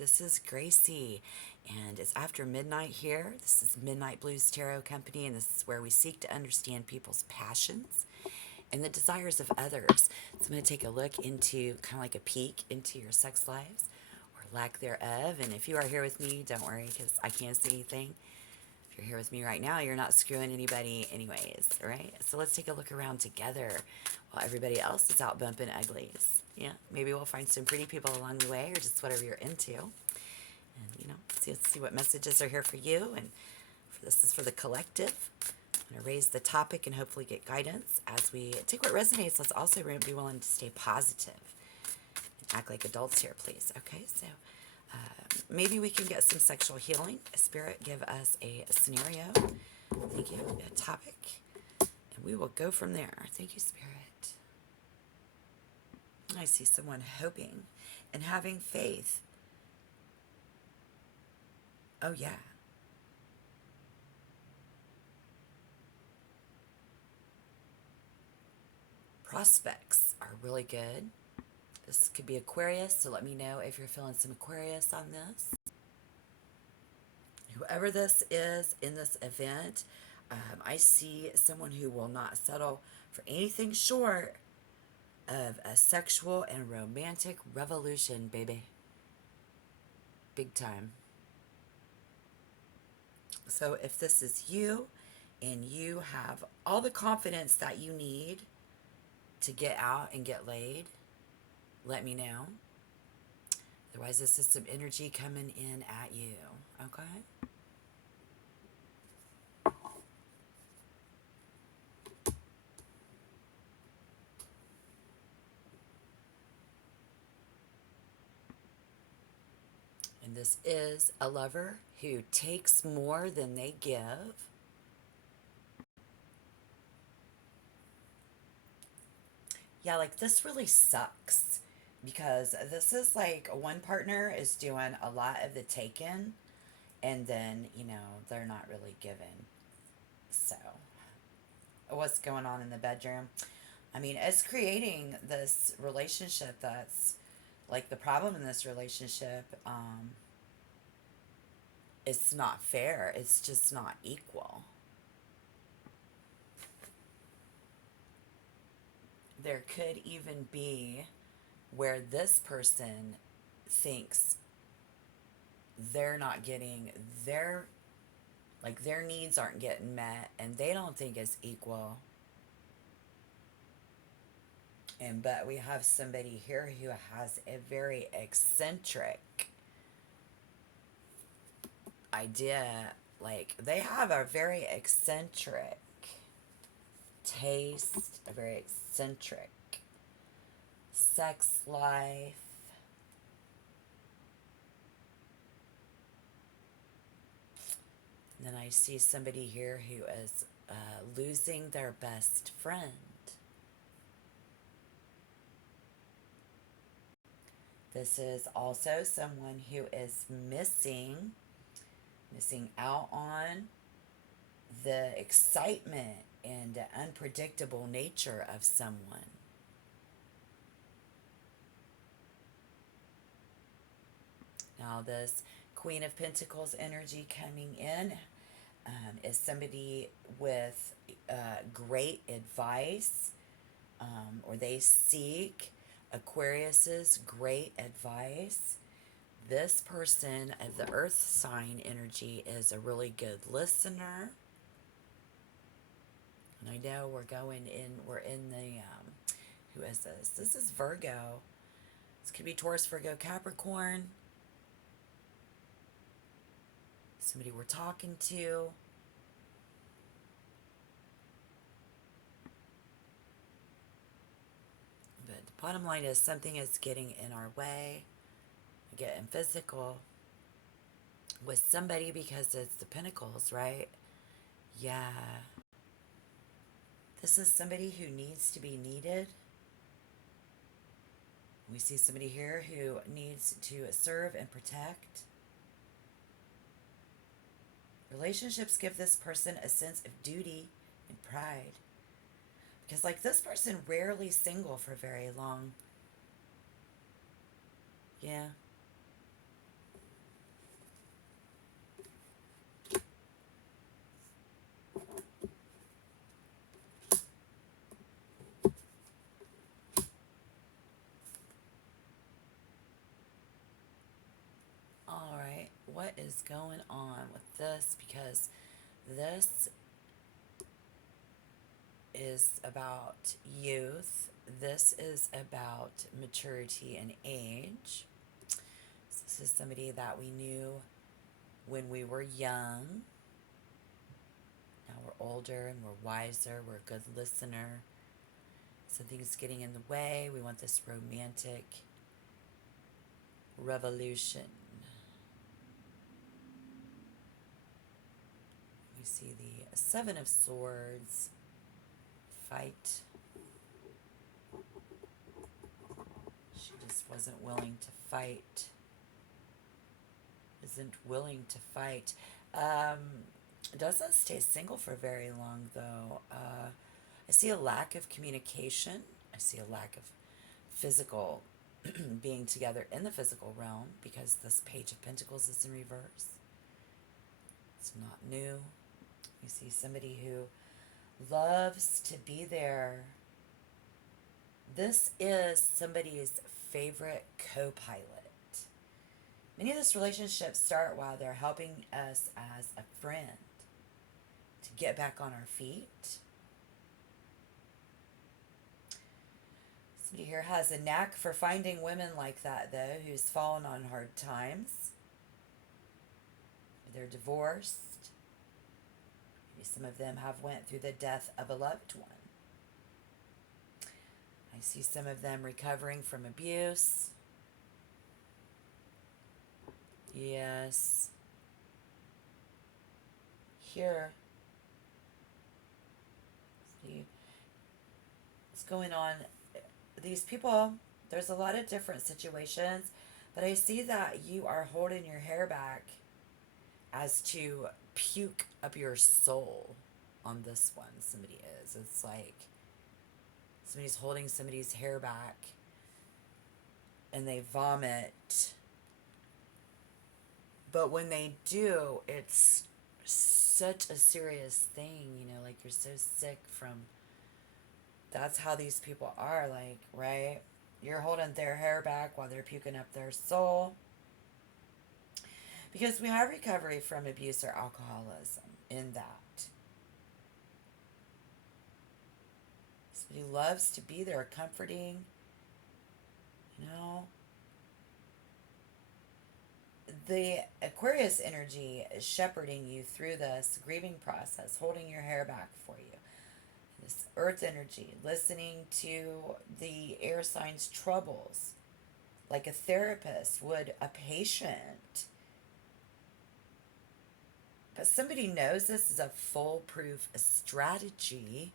this is Gracie, and it's after midnight here. This is Midnight Blues Tarot Company, and this is where we seek to understand people's passions and the desires of others. So I'm going to take a look into kind of like a peek into your sex lives or lack thereof. And if you are here with me, don't worry because I can't see anything. If you're here with me right now, you're not screwing anybody anyways, right? So let's take a look around together while everybody else is out bumping uglies. Yeah, maybe we'll find some pretty people along the way or just whatever you're into. And, let's see what messages are here for you. And this is for the collective. I'm going to raise the topic and hopefully get guidance. As we take what resonates, let's also be willing to stay positive and act like adults here, please. Okay, so maybe we can get some sexual healing. Spirit, give us a scenario. Thank you. A topic. And we will go from there. Thank you, Spirit. I see someone hoping and having faith. Oh, yeah. Prospects are really good. This could be Aquarius, so let me know if you're feeling some Aquarius on this. Whoever this is in this event, I see someone who will not settle for anything short of a sexual and romantic revolution, baby. Big time. So if this is you and you have all the confidence that you need to get out and get laid, let me know. Otherwise, this is some energy coming in at you, okay? And this is a lover who takes more than they give. Yeah, like this really sucks because this is like one partner is doing a lot of the taking and then, they're not really giving. So, what's going on in the bedroom? I mean, it's creating this relationship that's like the problem in this relationship. It's not fair. It's just not equal. There could even be where this person thinks they're not getting their needs aren't getting met and they don't think it's equal. But we have somebody here who has a very eccentric idea. Like they have a very eccentric taste, a very eccentric sex life. And then I see somebody here who is losing their best friend. This is also someone who is missing out on the excitement and the unpredictable nature of someone. Now this Queen of Pentacles energy coming in is somebody with great advice, or they seek Aquarius's great advice. This person of the earth sign energy is a really good listener. And I know we're in the, who is this? This is Virgo. This could be Taurus, Virgo, Capricorn. Somebody we're talking to. But the bottom line is something is getting in our way. Getting physical with somebody because it's the Pentacles, right? Yeah. This is somebody who needs to be needed. We see somebody here who needs to serve and protect. Relationships give this person a sense of duty and pride. Because like this person rarely single for very long. Yeah. what is going on with this, because this is about youth. This is about maturity and age. So this is somebody that we knew when we were young. Now we're older and we're wiser. We're a good listener. Something's getting in the way. We want this romantic revolution. We see the Seven of Swords. Fight. She just wasn't willing to fight. Isn't willing to fight. Doesn't stay single for very long, though. I see a lack of communication. I see a lack of physical being together in the physical realm, because this Page of Pentacles is in reverse. It's not new. You see somebody who loves to be there. This is somebody's favorite co-pilot. Many of these relationships start while they're helping us as a friend to get back on our feet. Somebody here has a knack for finding women like that, though, who's fallen on hard times. They're divorced. Maybe some of them have went through the death of a loved one. I see some of them recovering from abuse. Yes. Here. See what's going on. These people, there's a lot of different situations, but I see that you are holding your hair back as to puke up your soul on this one. Somebody is. It's like somebody's holding somebody's hair back and they vomit. But when they do, it's such a serious thing, you know, like you're so sick from, that's how these people are, like, right? You're holding their hair back while they're puking up their soul. Because we have recovery from abuse or alcoholism in that. Somebody loves to be there, comforting, you know. The Aquarius energy is shepherding you through this grieving process, holding your hair back for you. This earth energy, listening to the air sign's troubles, like a therapist would a patient. But somebody knows this is a foolproof strategy.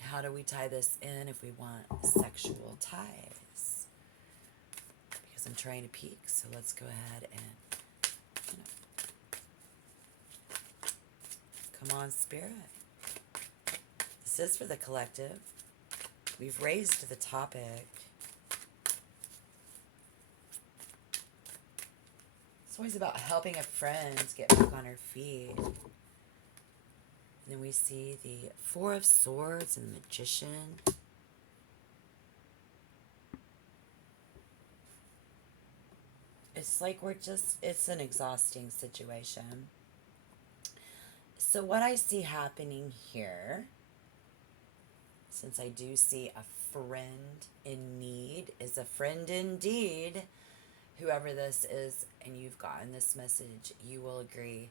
How do we tie this in if we want sexual ties? Because I'm trying to peek, so let's go ahead and, you know, come on, Spirit. This is for the collective. We've raised the topic. It's always about helping a friend get back on her feet. And then we see the Four of Swords and the Magician. It's like it's an exhausting situation. So what I see happening here, since I do see a friend in need, is a friend indeed. Whoever this is, and you've gotten this message, you will agree.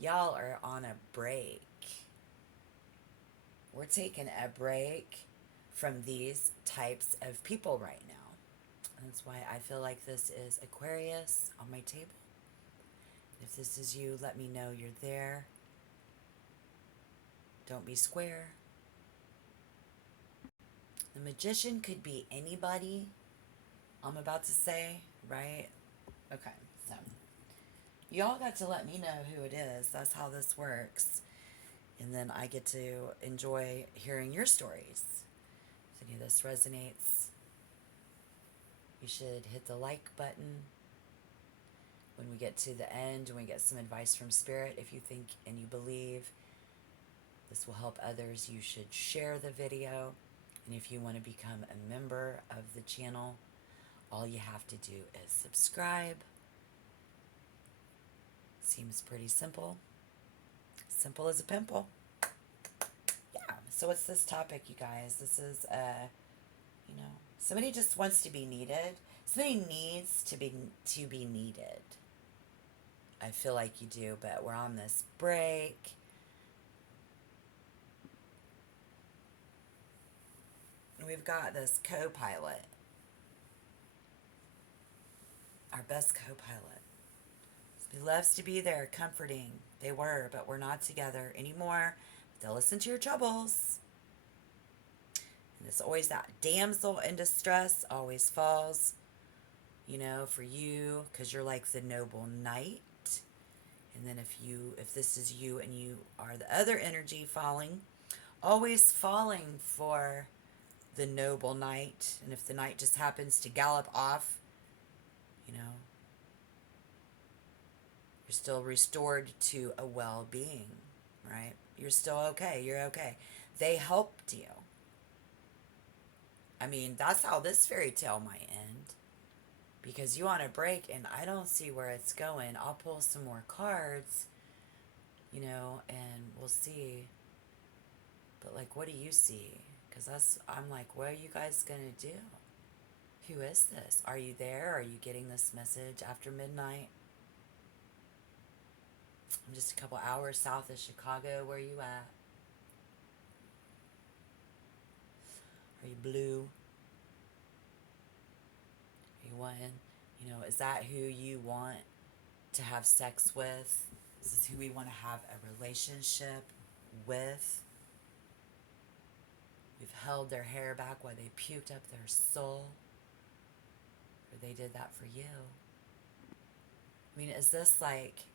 Y'all are on a break. We're taking a break from these types of people right now. That's why I feel like this is Aquarius on my table. If this is you, let me know you're there. Don't be square. The Magician could be anybody, I'm about to say, right? Okay, so y'all got to let me know who it is. That's how this works. And then I get to enjoy hearing your stories. If any of this resonates, you should hit the like button. When we get to the end and we get some advice from Spirit, if you think and you believe this will help others, you should share the video. And if you want to become a member of the channel, All you have to do is subscribe. Seems pretty simple. Simple as a pimple. Yeah. So what's this topic, you guys? This is somebody just wants to be needed. Somebody needs to be needed. I feel like you do, but we're on this break. We've got this Copilot, our best Copilot. He loves to be there, comforting. They were, but we're not together anymore. They'll listen to your troubles. And it's always that damsel in distress always falls, for you, because you're like the noble knight. And then if this is you and you are the other energy falling, always falling for the noble knight. And if the knight just happens to gallop off, you're still restored to a well-being, right? You're still okay. You're okay. They helped you. I mean, that's how this fairy tale might end. Because you want a break, and I don't see where it's going. I'll pull some more cards, and we'll see. But, what do you see? Because I'm like, what are you guys going to do? Who is this? Are you there? Are you getting this message after midnight? I'm just a couple hours south of Chicago. Where are you at? Are you blue? Are you wanting, is that who you want to have sex with? Is this who we want to have a relationship with? We've held their hair back while they puked up their soul. Or they did that for you. I mean, is this like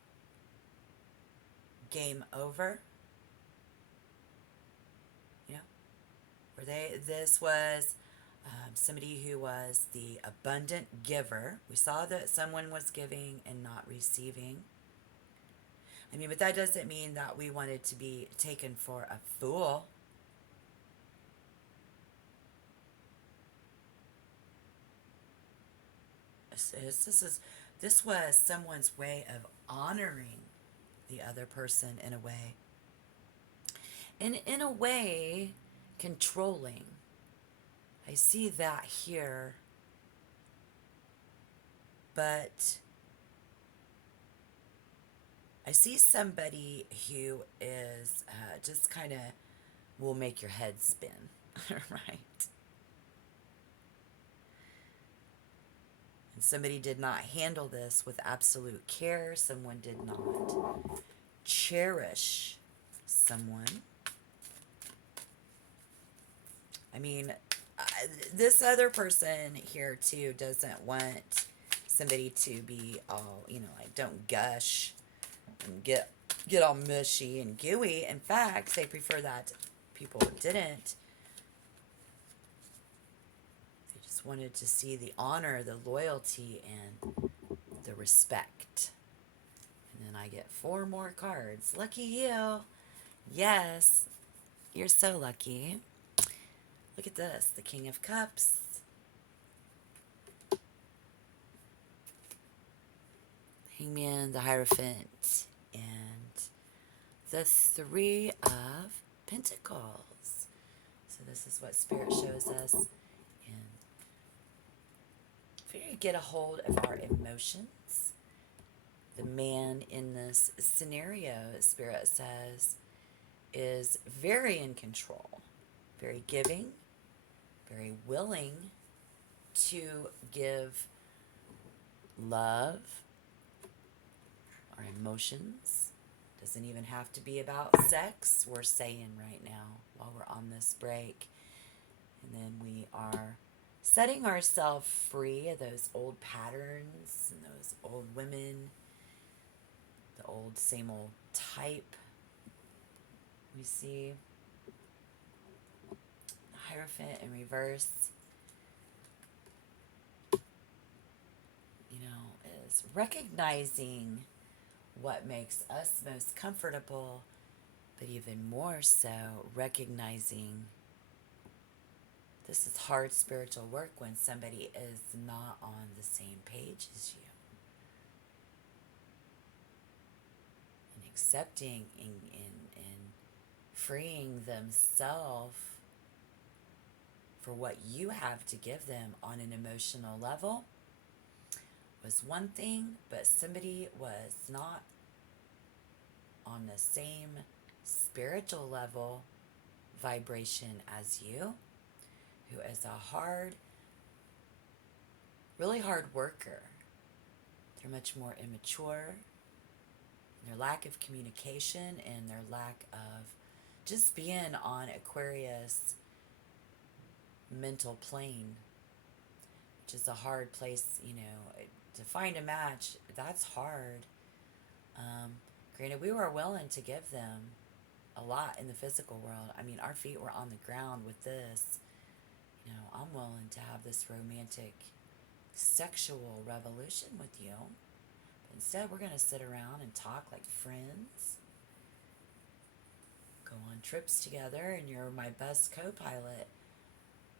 game over? Or this was somebody who was the abundant giver. We saw that someone was giving and not receiving. I mean, but that doesn't mean that we wanted to be taken for a fool. This was someone's way of honoring the other person in a way. And in a way, controlling. I see that here. But I see somebody who is just kind of will make your head spin, right? And somebody did not handle this with absolute care. Someone did not cherish someone. I mean, this other person here too doesn't want somebody to be all, don't gush and get all mushy and gooey. In fact, they prefer that people didn't. They just wanted to see the honor, the loyalty, and the respect. And then I get 4 more cards. Lucky you. Yes, you're so lucky. Look at this, the King of Cups. Hangman, the Hierophant, and the 3 of Pentacles. So this is what Spirit shows us. And if we get a hold of our emotions, the man in this scenario, Spirit says, is very in control, very giving, very willing to give love or emotions. Doesn't even have to be about sex, we're saying right now while we're on this break. And then we are setting ourselves free of those old patterns and those old women, the old same old type. We see Hierophant in reverse, is recognizing what makes us most comfortable, but even more so recognizing This is hard spiritual work when somebody is not on the same page as you. And accepting and freeing themselves for what you have to give them on an emotional level was one thing, but somebody was not on the same spiritual level vibration as you, who is a really hard worker. They're much more immature. Their lack of communication and their lack of just being on Aquarius mental plane, which is a hard place, to find a match. That's hard. Granted, we were willing to give them a lot in the physical world. I mean, our feet were on the ground with this. I'm willing to have this romantic, sexual revolution with you. But instead, we're going to sit around and talk like friends, go on trips together, and you're my best co-pilot.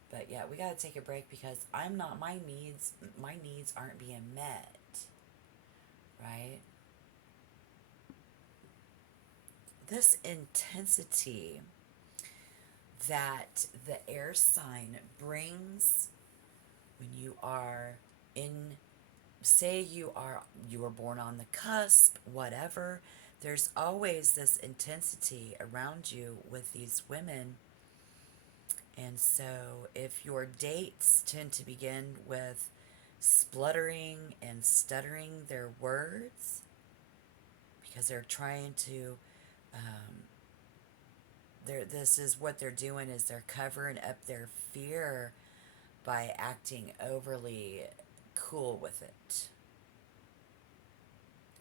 But yeah, we got to take a break because my needs aren't being met, right? This intensity that the air sign brings when you are in, say you were born on the cusp, whatever, there's always this intensity around you with these women. And so if your dates tend to begin with spluttering and stuttering their words because they're trying to this is what they're doing, is they're covering up their fear by acting overly cool with it.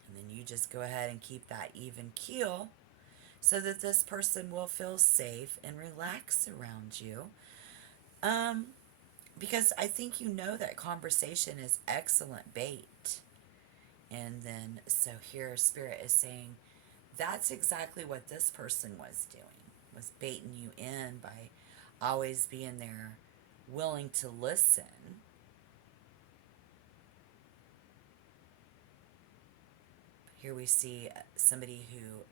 And then you just go ahead and keep that even keel so that this person will feel safe and relax around you. Because I think that conversation is excellent bait. And then, so here Spirit is saying, that's exactly what this person was doing, was baiting you in by always being there, willing to listen. Here we see somebody who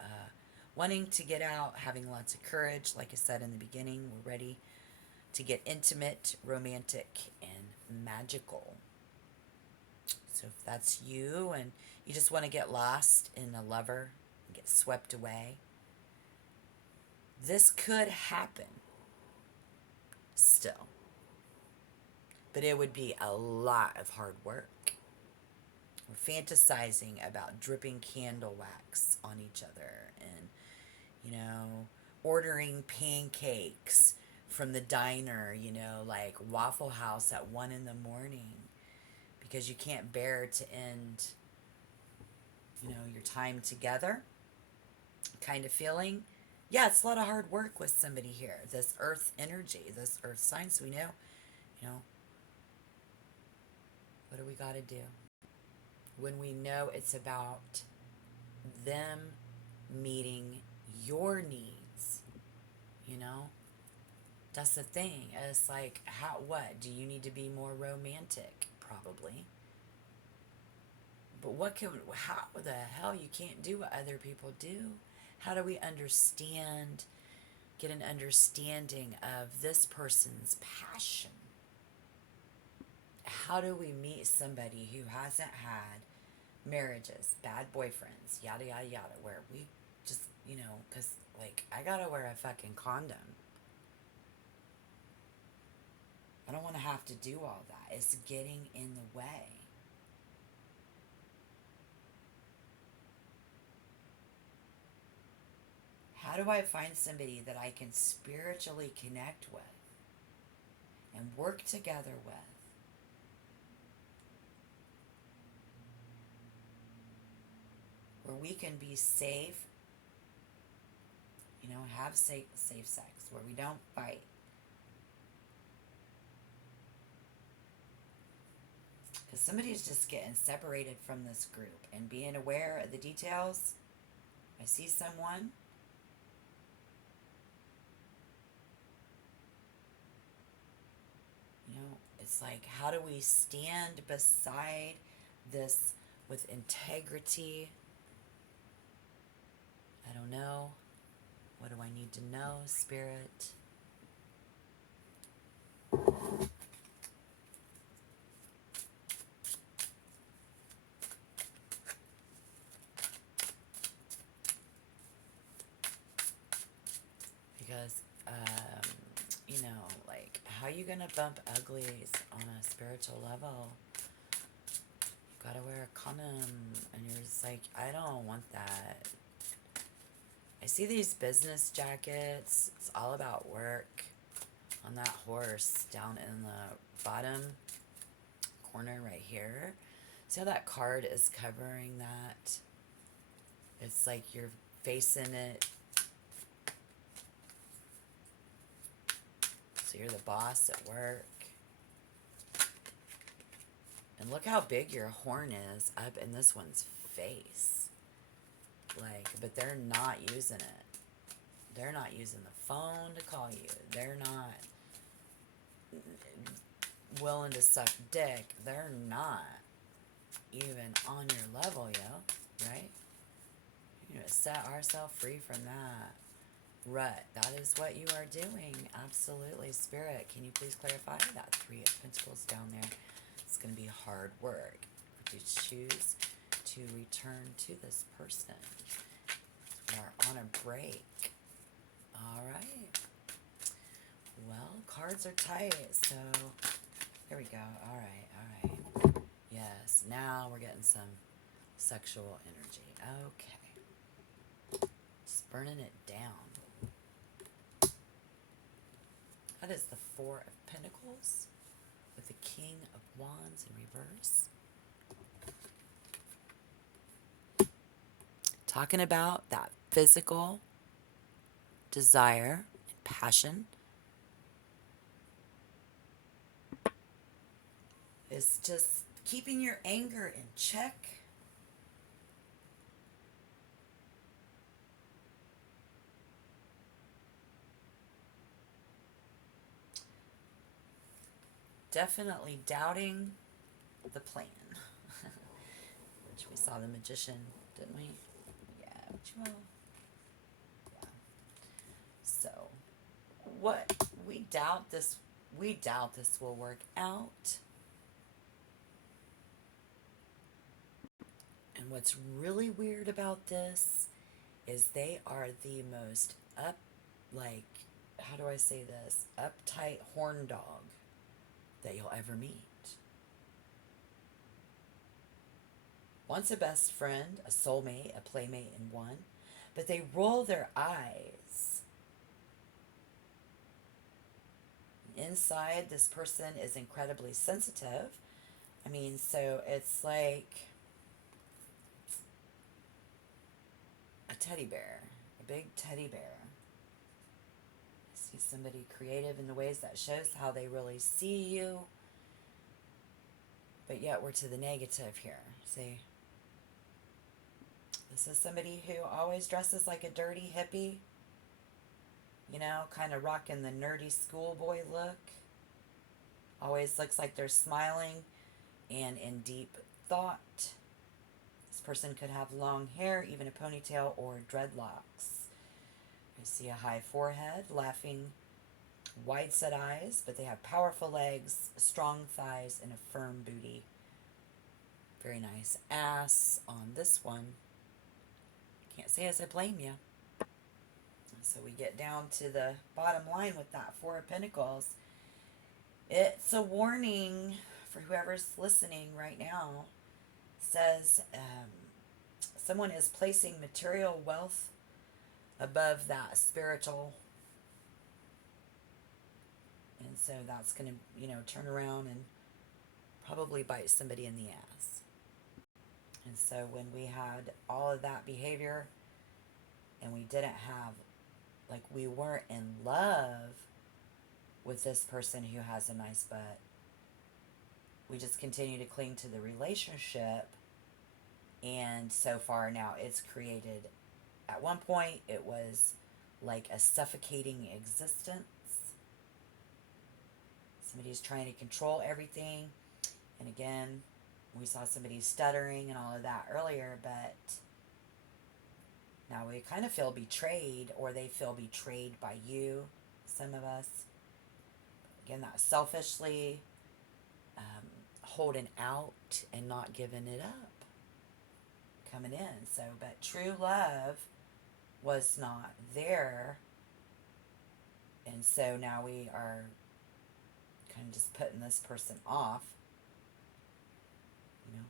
wanting to get out, having lots of courage. Like I said in the beginning, we're ready to get intimate, romantic, and magical. So if that's you and you just want to get lost in a lover, get swept away, this could happen still. But it would be a lot of hard work. We're fantasizing about dripping candle wax on each other and, ordering pancakes from the diner, like Waffle House at 1 a.m. because you can't bear to end, your time together kind of feeling. Yeah, it's a lot of hard work with somebody here. This earth energy, this earth sign. So we know, what do we got to do? When we know it's about them meeting your needs, that's the thing. It's like, what? Do you need to be more romantic? Probably. But how the hell you can't do what other people do? How do we get an understanding of this person's passion? How do we meet somebody who hasn't had marriages, bad boyfriends, yada, yada, yada, where we just, because, I gotta wear a fucking condom. I don't want to have to do all that. It's getting in the way. How do I find somebody that I can spiritually connect with and work together with? Where we can be safe, have safe sex, where we don't fight. Because somebody's just getting separated from this group and being aware of the details. I see someone. It's like, how do we stand beside this with integrity? I don't know. What do I need to know, Spirit? Because, you know, like, how are you going to bump uglies on a spiritual level? You gotta wear a condom. And you're just like, I don't want that. I see these business jackets. It's all about work. On that horse down in the bottom corner right here. See how that card is covering that? It's like you're facing it. So you're the boss at work. And look how big your horn is up in this one's face. Like, but they're not using it. They're not using the phone to call you. They're not willing to suck dick. They're not even on your level, yo. Right? You know, set ourselves free from that rut. That is what you are doing. Absolutely. Spirit, can you please clarify that 3 of Pentacles down there? It's going to be hard work. Would you choose to return to this person? We are on a break. All right. Well, cards are tight, so here we go. All right, all right. Yes, now we're getting some sexual energy. Okay. Just burning it down. That is the 4 of Pentacles with the King of Wands in reverse. Talking about that physical desire and passion is just keeping your anger in check. Definitely doubting the plan. Which we saw the Magician, didn't we? Yeah, which will. Yeah. So, what we doubt this will work out. And what's really weird about this is they are the most how do I say this? Uptight horn dog that you'll ever meet. Once a best friend, a soulmate, a playmate in one, but they roll their eyes. Inside, this person is incredibly sensitive. I mean, so it's like a teddy bear, a big teddy bear. I see somebody creative in the ways that shows how they really see you. But yet we're to the negative here. See? This is somebody who always dresses like a dirty hippie. You know, kind of rocking the nerdy schoolboy look. Always looks like they're smiling and in deep thought. This person could have long hair, even a ponytail or dreadlocks. You see a high forehead, laughing, wide-set eyes, but they have powerful legs, strong thighs, and a firm booty. Very nice ass on this one. Can't say as I blame you. So we get down to the bottom line with that 4 of Pentacles. It's a warning for whoever's listening right now. It says someone is placing material wealth above that spiritual. And so that's going to, turn around and probably bite somebody in the ass. And so when we had all of that behavior and we didn't have, we weren't in love with this person who has a nice butt, we just continue to cling to the relationship. And so far now it's created, at one point it was like a suffocating existence. So Somebody's trying to control everything. And again, we saw somebody stuttering and all of that earlier, but now we kind of feel betrayed, or they feel betrayed by you, some of us. Again, that selfishly holding out and not giving it up, coming in. So, but true love was not there. And so now we are kind of just putting this person off, you know.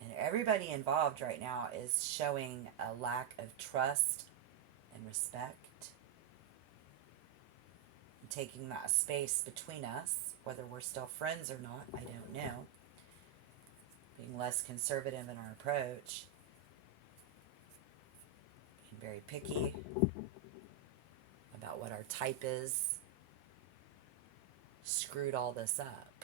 And everybody involved right now is showing a lack of trust and respect, and taking that space between us, whether we're still friends or not, I don't know. Being less conservative in our approach, being very picky about what our type is, screwed all this up.